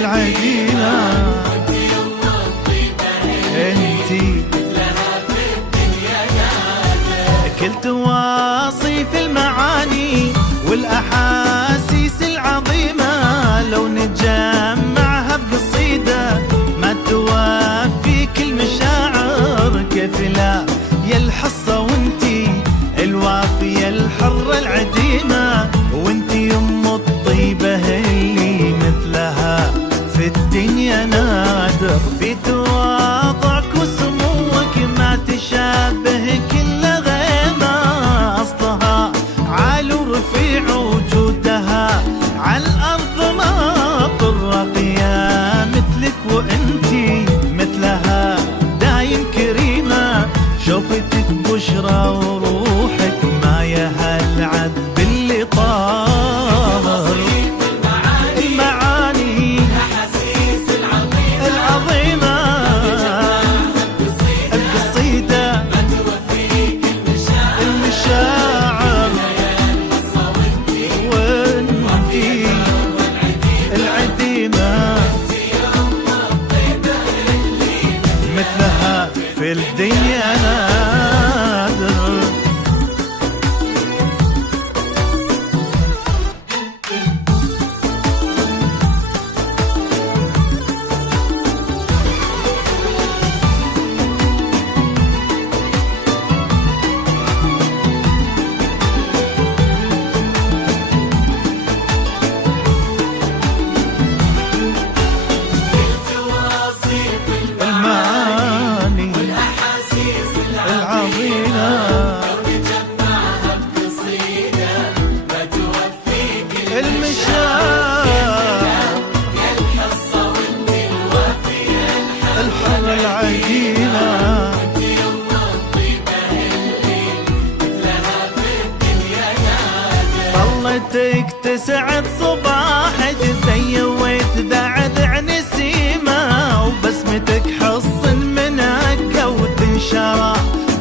العديلة انتي كل تواصيف المعاني والاحاسيس العظيمة لو نجمعها بقصيدة ما توفيك المشاعر. كيف لا يا الحصة وانتي الوافية الحرة العديمة، وانتي يم الطيبة اللي مثلها في الدنيا نادر. في تواضعك وسموك ما تشابه كل غيمة، أصلها عال ورفيع وجودها على الأرض ناطر. راقية مثلك وانتي مثلها دايم كريمة، شوفتك بشرى وروحك ما يهل عد باللي طار. المعاني الأحاسيس العظيمة القصيدة ما توفيك المشاعر وانتي العديمة مثلها في الدنيا نادر. المعاني والأحاسيس العظيمة لو نجمعها بقصيدة ما توفيك المشاعر يا الحصة وانتي الوافية الحرة العديلة انتي يم الطيبة اللي مثلها في الدنيا نادر. طلتك تسعد صباحك تذيويت ذعذع نسيمة، وبسمتك حصن منك وتنشرى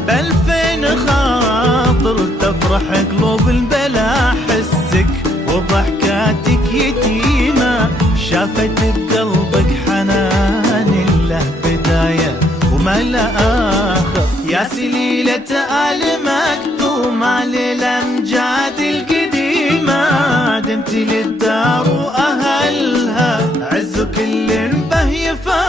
بألفين خاطر. تفرح قلوب البلا حسك وضحكاتك يتيمة، شافت بقلبك حنان له بداية وما له آخر. يا سليلة آل مكتوم على الأمجاد القديمة، دمت للدار وأهلها عز كل به يفاخر.